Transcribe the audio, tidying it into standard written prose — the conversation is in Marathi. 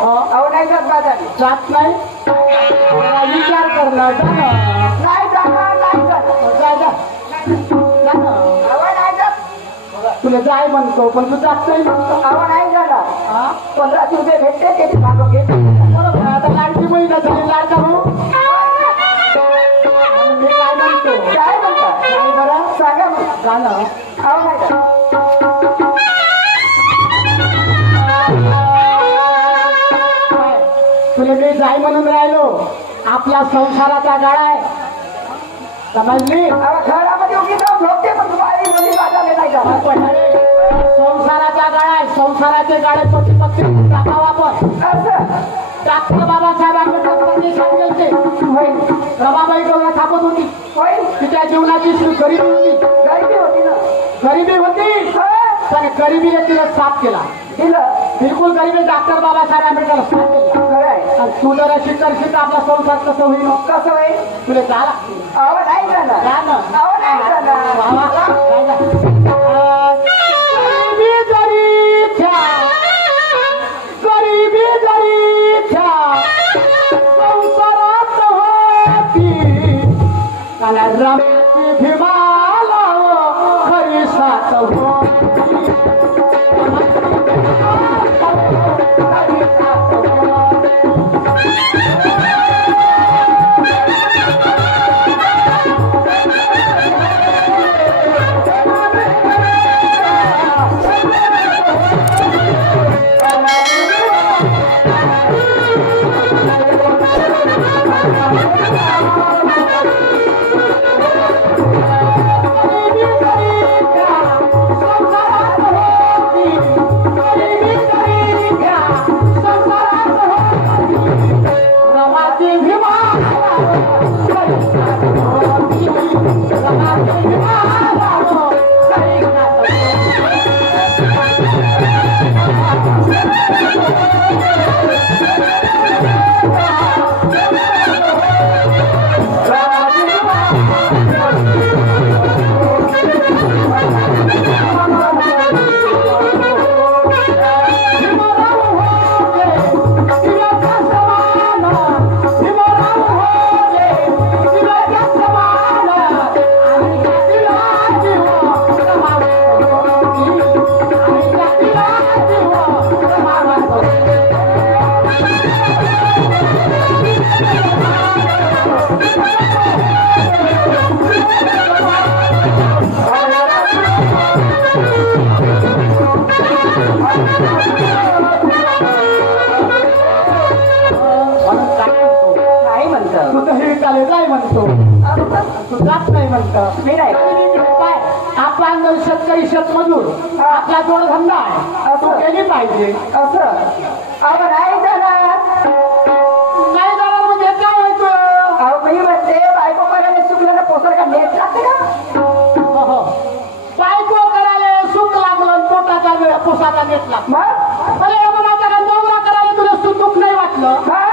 अहो नाही जात बाजारी. जात नाही मला विचार करणार जा ना. नाही जाणार नाही जाणार. जा जा जा ना. अहो नाही जात. तुला जाय म्हणतो पण तू जात नाही म्हणतो. अहो नाही जाणार. हा 1500 रुपये भेटते ते मागं घे. बरोबर आहे. आता लाडकी महिना झाली लाडका भाऊ मी काय म्हणतो काय म्हणता? काय बरं सांगा मग. जा ना. अहो नाही जात. तुला मी जाय म्हणून राहिलो आपल्या संसाराचा गाळा आहे समजली. अहो घरामध्ये उभी जाऊन झोपते पण तुम्हाला मुली बाजारला नाही जाणार. संसाराचा गाळा आहे संसाराचे गाळे पती पत्नी टाकावा आपण असं डॉक्टर बाबासाहेब आंबेडकरांनी सांगितले. होईल रमाबाई डोळा थापत होती होईल. तिच्या जीवनाची गरिबी होती गरिबी होती ना. गरिबी होती हा. पण गरिबीने तिला साफ केला. दिलं. बिलकुल गरिबी डॉक्टर बाबासाहेब आंबेडकर साफ केला. खरं आहे. आणि तू जर अशी करशील तर आपला संसार कसं होईल कसं होईल? तुला जा लागते. अहो नाही जाणार. जा ना. अहो नाही जाणार. गरिबी जरी इच्छा गरिबी जरी इच्छा संसारात होती त्याला रमाची भीमाला खरी साथ होती. खरी साथ होती. काय म्हणतं? तू तर हे चालेल जाय म्हणतो तू जात नाही म्हणतं. मी नाही. काय आपला अंदर शेतकरी शेतमजूर आपला जोडधंदा आहे तो केली पाहिजे. असं अहो नाही जाणार. नाही जाणार म्हणजे काय होतं. अहो मी म्हणते बायको करायला चुकलं तर पोसर का नेट लागते का? बायको करायला सुख लागलं पोटाचा पोसाचा नेट लागला मग नवरा करायला तुला सुख नाही वाटलं.